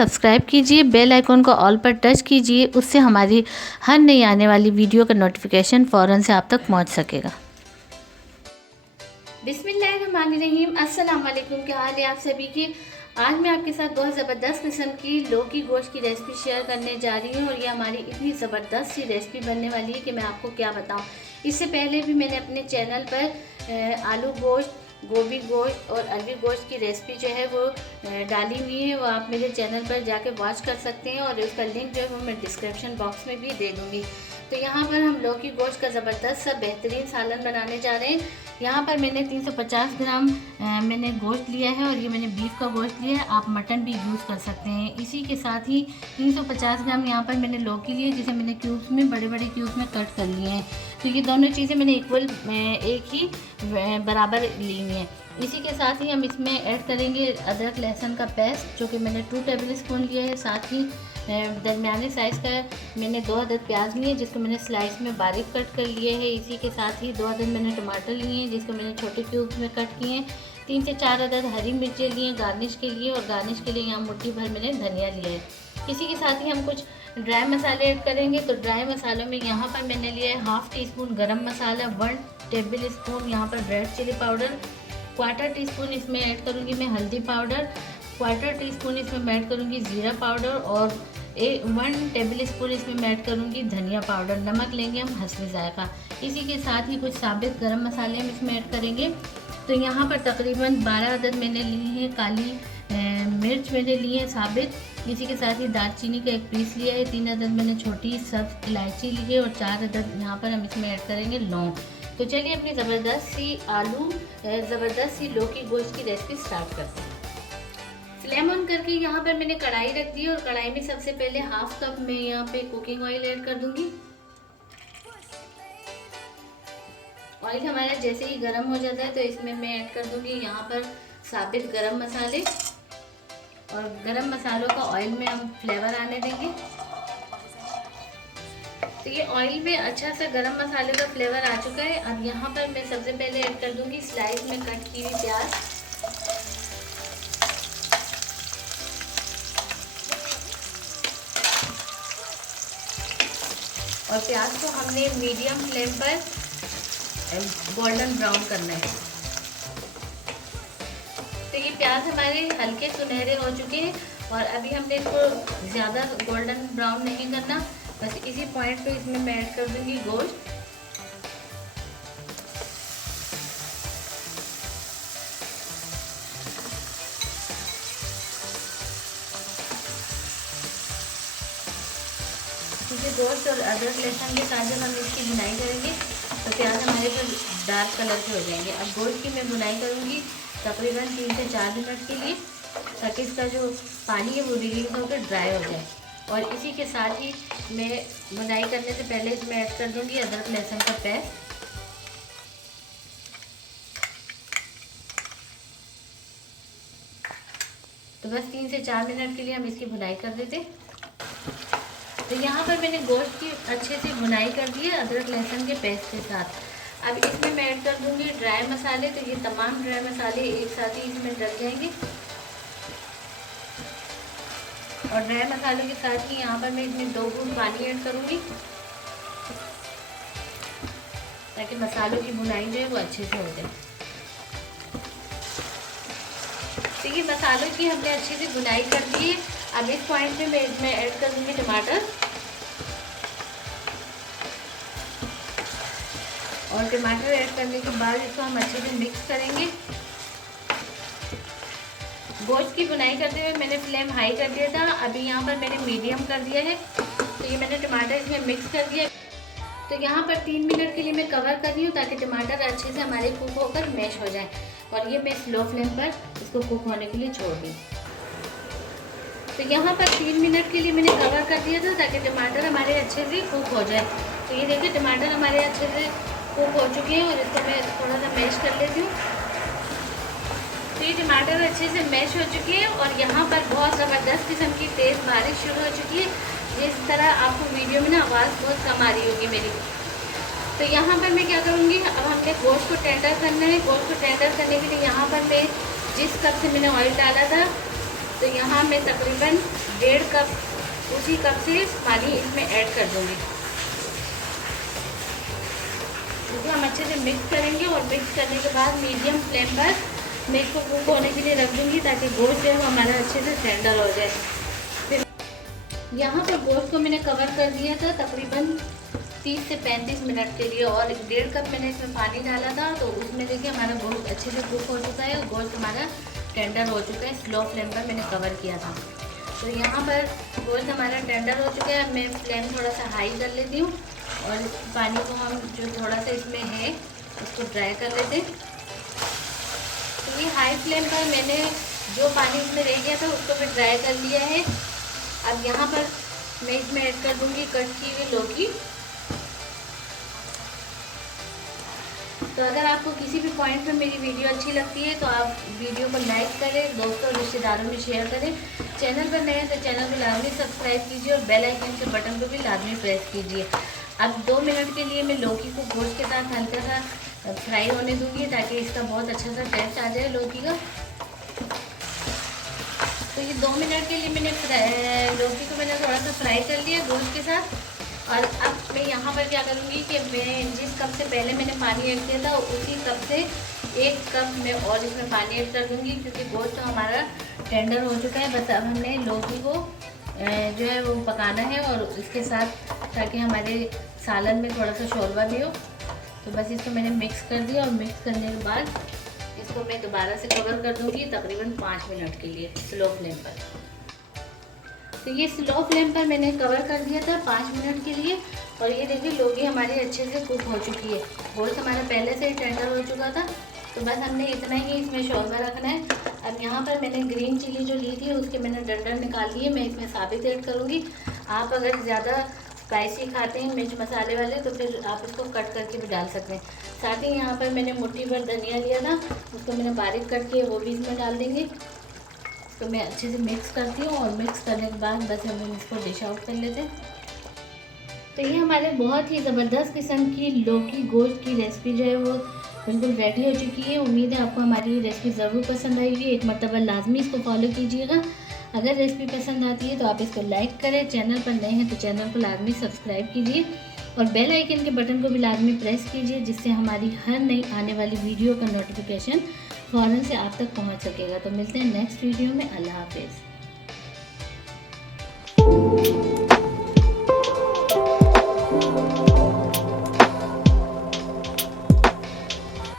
Subscribe कीजिए, bell icon को all पर टच कीजिए, उससे हमारी हर नई आने वाली वीडियो का नोटिफिकेशन फ़ौरन से आप तक पहुंच सकेगा। बिस्मिल्लाहिर्रहमानिर्रहीम, अस्सलाम वालेकुम। क्या हाल है आप सभी के। आज मैं आपके साथ बहुत ज़बरदस्त किस्म की लौकी गोश्त की रेसिपी शेयर करने जा रही हूँ और ये हमारी इतनी ज़बरदस्त सी रेसिपी बनने वाली है कि मैं आपको क्या बताऊँ। इससे पहले भी मैंने अपने चैनल पर आलू गोश्त, गोभी गोश्त और अरबी गोश्त की रेसिपी जो है वो डाली हुई है, वो आप मेरे चैनल पर जाके वॉच कर सकते हैं और उसका लिंक जो है वो मैं डिस्क्रिप्शन बॉक्स में भी दे दूँगी। तो यहाँ पर हम लौकी गोश्त का ज़बरदस्त सा बेहतरीन सालन बनाने जा रहे हैं। यहाँ पर मैंने 350 ग्राम मैंने गोश्त लिया है और ये मैंने बीफ का गोश्त लिया है, आप मटन भी यूज़ कर सकते हैं। इसी के साथ ही 350 ग्राम यहाँ पर मैंने लौकी ली है, जिसे मैंने क्यूब्स में बड़े बड़े क्यूब्स में कट कर लिए हैं। तो ये दोनों चीज़ें मैंने इक्वल एक ही बराबर ली हुई हैं। इसी के साथ ही हम इसमें ऐड करेंगे अदरक लहसुन का पेस्ट, जो कि मैंने 2 टेबल स्पून लिया है। साथ ही दरमियाने साइज़ का मैंने 2 अदद प्याज लिए, जिसको मैंने स्लाइस में बारीक कट कर लिए है। इसी के साथ ही 2 अदद मैंने टमाटर लिए हैं, जिसको मैंने छोटे क्यूब्स में कट किए हैं। 3 से 4 अदद हरी मिर्चें लिए गार्निश के लिए, और गार्निश के लिए यहाँ मुट्ठी भर मैंने धनिया लिया है। इसी के साथ ही हम कुछ ड्राई मसाले ऐड करेंगे। तो ड्राई मसालों में यहाँ पर मैंने लिया है हाफ़ टी स्पून गरम मसाला, 1 टेबल स्पून यहाँ पर रेड चिली पाउडर, 1/4 टीस्पून इसमें ऐड करूँगी मैं हल्दी पाउडर, 1/4 टीस्पून इसमें मैं ऐड करूँगी ज़ीरा पाउडर, और 1 टेबल स्पून इसमें मैं ऐड करूँगी धनिया पाउडर। नमक लेंगे हम हस्बे जायका। इसी के साथ ही कुछ साबित गरम मसाले हम इसमें ऐड करेंगे। तो यहाँ पर तकरीबन 12 अदद मैंने ली है काली मिर्च मैंने ली है साबित। इसी के साथ ही दालचीनी का 1 पीस लिया है, 3 अदद मैंने छोटी सब्ज इलायची ली है, और 4 अदद यहाँ पर हम इसमें ऐड करेंगे लौंग। तो चलिए अपनी ज़बरदस्त सी लौकी गोश्त की रेसिपी स्टार्ट करते हैं। फ्लेम ऑन करके यहाँ पर मैंने कढ़ाई रख दी, और कढ़ाई में सबसे पहले हाफ कप मैं यहाँ पे कुकिंग ऑयल ऐड कर दूंगी। ऑयल हमारा जैसे ही गर्म हो जाता है तो इसमें मैं ऐड कर दूंगी यहाँ पर साबित गरम मसाले, और गरम मसालों का ऑयल में हम फ्लेवर आने देंगे। तो ये ऑयल में अच्छा सा गरम मसाले का फ्लेवर आ चुका है। अब यहाँ पर मैं सबसे पहले ऐड कर दूंगी स्लाइस में कट की हुई प्याज, और प्याज को हमने मीडियम फ्लेम पर गोल्डन ब्राउन करना है। तो ये प्याज हमारे हल्के सुनहरे हो चुके हैं, और अभी हमने इसको ज़्यादा गोल्डन ब्राउन नहीं करना, बस इसी पॉइंट पे इसमें मैं ऐड कर दूंगी गोश्त। क्योंकि गोश्त और अदरक लहसुन के साथ जब हम इसकी बुनाई करेंगे तो प्याज हमारे पर डार्क कलर के हो जाएंगे। अब गोश्त की मैं बुनाई करूँगी तकरीबन 3 से 4 मिनट के लिए, ताकि इसका जो पानी है वो रिलीज होकर ड्राई हो जाए। और इसी के साथ ही मैं बुनाई करने से पहले इसमें ऐड कर दूँगी अदरक लहसुन का पेस्ट। तो बस 3 से 4 मिनट के लिए हम इसकी बुनाई कर देते। तो यहाँ पर मैंने गोश्त की अच्छे से बुनाई कर दी है अदरक लहसुन के पेस्ट के साथ। अब इसमें मैं ऐड कर दूँगी ड्राई मसाले। तो ये तमाम ड्राई मसाले एक साथ ही इसमें डल जाएंगे, और ड्राई मसालों के साथ ही यहाँ पर मैं इसमें 2 बूंद पानी ऐड करूँगी, ताकि मसालों की बुनाई जो है वो अच्छे से हो जाए। तो ये मसालों की हमने अच्छे से बुनाई कर दी है। अब इस पॉइंट पे मैं इसमें ऐड कर दूँगी टमाटर, और टमाटर ऐड करने के बाद इसको हम अच्छे से मिक्स करेंगे। गोश्त की बुनाई करते हुए मैंने फ्लेम हाई कर दिया था, अभी यहाँ पर मैंने मीडियम कर दिया है। तो ये मैंने टमाटर इसमें मिक्स कर दिया। तो यहाँ पर 3 मिनट के लिए मैं कवर कर रही हूँ, ताकि टमाटर अच्छे से हमारे कुक होकर मैश हो जाए, और ये मैं स्लो फ्लेम पर इसको कुक होने के लिए छोड़ दी। तो यहाँ पर 3 मिनट के लिए मैंने कवर कर दिया था, ताकि टमाटर हमारे अच्छे से कुक हो जाए। तो ये देखिए टमाटर हमारे अच्छे से कुक हो चुके हैं, और इसको मैं थोड़ा सा मैश कर लेती हूँ। तो ये टमाटर अच्छे से मैश हो चुके हैं, और यहाँ पर बहुत ज़बरदस्त किस्म की तेज़ बारिश शुरू हो चुकी है। जिस तरह आपको वीडियो में ना आवाज़ बहुत कम आ रही होगी मेरी। तो यहाँ पर मैं क्या करूँगी, अब हमने गोश्त को टेंडर करना है। गोश्त को टेंडर करने के लिए यहाँ पर मैं जिस कप से मैंने ऑयल डाला था, तो यहाँ मैं तकरीबन 1.5 कप, उसी कप से पानी इसमें ऐड कर दूँगी। क्योंकि हम अच्छे से मिक्स करेंगे और मिक्स करने के बाद मीडियम फ्लेम पर मैं इसको कुक होने के लिए रख दूँगी ताकि गोश्त जो है हमारा अच्छे से टेंडर हो जाए। फिर यहाँ पर गोश्त को मैंने कवर कर दिया था तकरीबन 30 से 35 मिनट के लिए और 1.5 कप मैंने इसमें पानी डाला था। तो उसमें देखिए हमारा गोश्त अच्छे से कुक हो चुका है और गोश्त हमारा टेंडर हो चुका है। स्लो फ्लेम पर मैंने कवर किया था। तो यहाँ पर गोश्त हमारा टेंडर हो चुका है। मैं फ्लेम थोड़ा सा हाई कर लेती हूँ और पानी को हम जो थोड़ा सा इसमें है उसको ड्राई कर लेते हैं। तो ये हाई फ्लेम पर मैंने जो पानी इसमें रह गया था उसको मैं ड्राई कर लिया है। अब यहाँ पर मैं इसमें ऐड कर दूँगी कट की हुई लौकी। तो अगर आपको किसी भी पॉइंट पर मेरी वीडियो अच्छी लगती है तो आप वीडियो को लाइक करें, दोस्तों और रिश्तेदारों में शेयर करें। चैनल पर नए हैं तो चैनल को लाजमी सब्सक्राइब कीजिए और बेल आइकन के बटन को भी लाजमी प्रेस कीजिए। अब 2 मिनट के लिए मैं लौकी को गोश्त के साथ हल्का सा फ्राई होने दूँगी ताकि इसका बहुत अच्छा सा टेस्ट आ जाए लौकी का। तो ये 2 मिनट के लिए मैंने लौकी को मैंने थोड़ा सा फ्राई कर लिया गोश्त के साथ। और अब मैं यहाँ पर क्या करूँगी कि मैं जिस कप से पहले मैंने पानी ऐड किया था उसी कप से 1 कप मैं और इसमें पानी ऐड कर दूँगी क्योंकि गोश्त तो हमारा टेंडर हो चुका है। बस अब हमने लौकी को जो है वो पकाना है और इसके साथ ताकि हमारे सालन में थोड़ा सा शोरबा भी हो। तो बस इसको मैंने मिक्स कर दिया और मिक्स करने के बाद इसको मैं दोबारा से कवर कर दूँगी तकरीबन 5 मिनट के लिए स्लो फ्लेम पर। तो ये स्लो फ्लेम पर मैंने कवर कर दिया था 5 मिनट के लिए और ये देखिए लौकी हमारी अच्छे से कुक हो चुकी है। गोश्त हमारा पहले से ही टेंडर हो चुका था। तो बस हमने इतना ही इसमें शोरबा रखना है। अब यहाँ पर मैंने ग्रीन चिली जो ली थी उसके मैंने डंडल निकाल लिए, मैं इसमें साबित ऐड करूँगी। आप अगर ज़्यादा स्पाइसी खाते हैं मिर्च मसाले वाले तो फिर आप इसको कट करके भी डाल सकते हैं। साथ ही यहाँ पर मैंने मुट्ठी भर धनिया लिया था, उसको मैंने बारीक कट के वो भी इसमें डाल देंगे। तो मैं अच्छे से मिक्स करती हूँ और मिक्स करने के बाद बस हम इसको डिश आउट कर लेते हैं। तो ये हमारे बहुत ही ज़बरदस्त किस्म की लौकी गोश्त की रेसिपी जो है वो बिल्कुल रेडी हो चुकी है। उम्मीद है आपको हमारी ये रेसिपी ज़रूर पसंद आएगी। एक मरतबा लाजमी इसको फॉलो कीजिएगा। अगर रेसिपी पसंद आती है तो आप इसको लाइक करें, चैनल पर नए हैं तो चैनल को लाजमी सब्सक्राइब कीजिए और बेल आइकन के बटन को भी लाजमी प्रेस कीजिए जिससे हमारी हर नई आने वाली वीडियो का नोटिफिकेशन फ़ौरन से आप तक पहुंच सकेगा। तो मिलते हैं नेक्स्ट वीडियो में। अल्लाह हाफिज़।